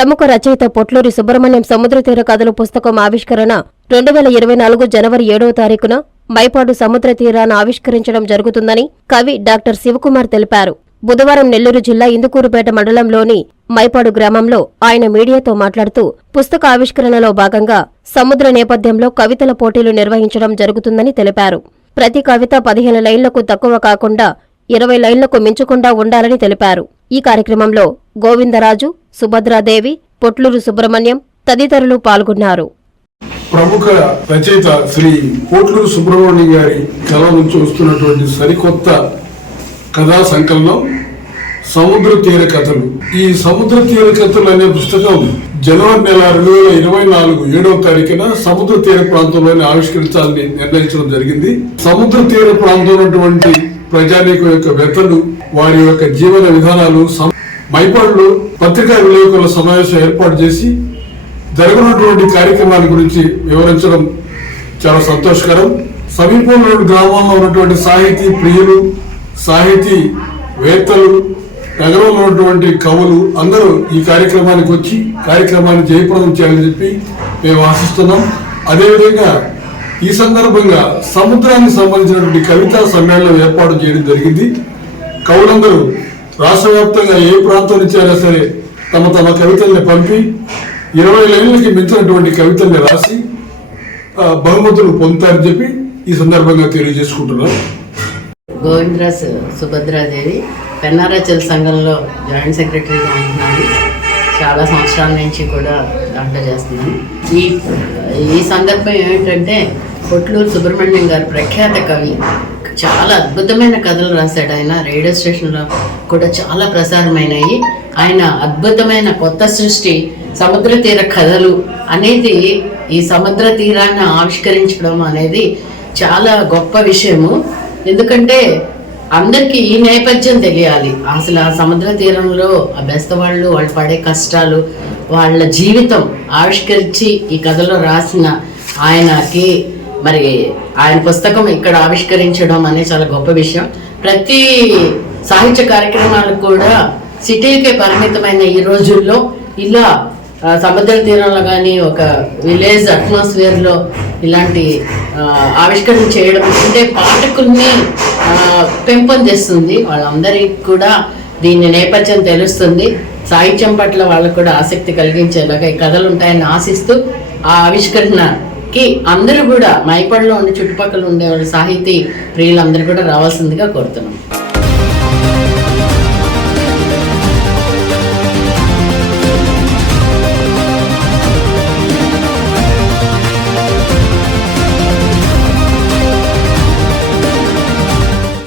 ప్రముఖ రచయిత పొట్లూరి సుబ్రహ్మణ్యం సముద్రతీర కథలు పుస్తకం ఆవిష్కరణ 2024 జనవరి 7వ తారీఖున మైపాడు సముద్ర తీరాన ఆవిష్కరించడం జరుగుతుందని కవి డాక్టర్ శివకుమార్ తెలిపారు. బుధవారం నెల్లూరు జిల్లా ఇందుకూరుపేట మండలంలోని మైపాడు గ్రామంలో ఆయన మీడియాతో మాట్లాడుతూ పుస్తక ఆవిష్కరణలో భాగంగా సముద్ర నేపథ్యంలో కవితల పోటీలు నిర్వహించడం జరుగుతుందని తెలిపారు. ప్రతి కవిత 15 లైన్లకు తక్కువ కాకుండా 20 లైన్లకు మించకుండా ఉండాలని తెలిపారు. ఈ కార్యక్రమంలో గోవిందరాజు, సుభద్రాదేవి, పొట్లూరు సుబ్రహ్మణ్యం తదితరులు పాల్గొన్నారు. ప్రముఖ రచయిత శ్రీ పొట్లూరు సుబ్రహ్మణ్యం గారి కళ నుంచి వస్తున్నటువంటి సరికొత్త కథా సంకలనం సముద్ర తీర కథలు. ఈ సముద్ర తీర కథలు అనే పుస్తకం జనవరి నెల 2024 7వ తారీఖున సముద్ర తీర ప్రాంతంలోనే ఆవిష్కరించాలని నిర్ణయించడం జరిగింది. సముద్ర తీర ప్రాంతంలో ఉన్నటువంటి ప్రజానీకం యొక్క వ్యతలు, వారి యొక్క జీవన విధానాలు మైపాడులో పత్రికా విలేకరుల సమావేశం ఏర్పాటు చేసి జరగనున్నటువంటి కార్యక్రమాల గురించి వివరించడం చాలా సంతోషకరం. సమీపంలో గ్రామంలో ఉన్నటువంటి సాహితీ ప్రియులు, సాహితీ వేత్తలు, నగరంలో ఉన్నటువంటి కవులు అందరూ ఈ కార్యక్రమానికి వచ్చి కార్యక్రమాన్ని జయప్రదం చేయాలని చెప్పి మేము ఆశిస్తున్నాం. అదేవిధంగా ఈ సందర్భంగా సముద్రానికి సంబంధించినటువంటి కవితా సమ్మేళనం ఏర్పాటు చేయడం జరిగింది. కవులందరూ రాష్ట్ర వ్యాప్తంగా ఏ ప్రాంతం నుంచి అయినా సరే తమ తమ కవితల్ని పంపి 20 లైన్లకి మించినటువంటి కవితల్ని రాసి బహుమతులు పొందుతారని చెప్పి ఈ సందర్భంగా తెలియజేసుకుంటున్నాం. గోవిందరాజు, సుభద్రాదేవి, పెన్నారచల్ సంఘంలో జాయింట్ సెక్రటరీగా ఉంటున్నాను. చాలా సంవత్సరాల నుంచి కూడా దాంట్లో చేస్తున్నాను. ఈ సందర్భం ఏమిటంటే పొట్లూరు సుబ్రహ్మణ్యం గారు ప్రఖ్యాత కవి, చాలా అద్భుతమైన కథలు రాశాడు. ఆయన రేడియో స్టేషన్లో కూడా చాలా ప్రసారమైనవి. ఆయన అద్భుతమైన కొత్త సృష్టి సముద్ర తీర కథలు అనేది, ఈ సముద్ర తీరాన్ని ఆవిష్కరించడం అనేది చాలా గొప్ప విషయము. ఎందుకంటే అందరికీ ఈ నేపథ్యం తెలియాలి. అసలు ఆ సముద్ర తీరంలో ఆ బెస్తవాళ్ళు, వాళ్ళు పడే కష్టాలు, వాళ్ళ జీవితం ఆవిష్కరించి ఈ కథలో రాసిన ఆయనకి మరి ఆయన పుస్తకం ఇక్కడ ఆవిష్కరించడం అనేది చాలా గొప్ప విషయం. ప్రతి సాహిత్య కార్యక్రమాలకు కూడా సిటీకే పరిమితమైన ఈ రోజుల్లో ఇలా సముద్ర తీరంలో కానీ ఒక విలేజ్ అట్మాస్ఫియర్లో ఇలాంటి ఆవిష్కరణ చేయడం అంటే పాఠకుల్ని పెంపొందిస్తుంది. వాళ్ళందరికీ కూడా దీని నేపథ్యం తెలుస్తుంది. సాహిత్యం పట్ల వాళ్ళకు కూడా ఆసక్తి కలిగించేలాగా ఈ కథలు ఉంటాయని ఆశిస్తూ ఆ ఆవిష్కరణకి అందరూ కూడా మైపాడులో ఉండే చుట్టుపక్కల ఉండే సాహితీ ప్రియులందరూ కూడా రావాల్సిందిగా కోరుతున్నాం.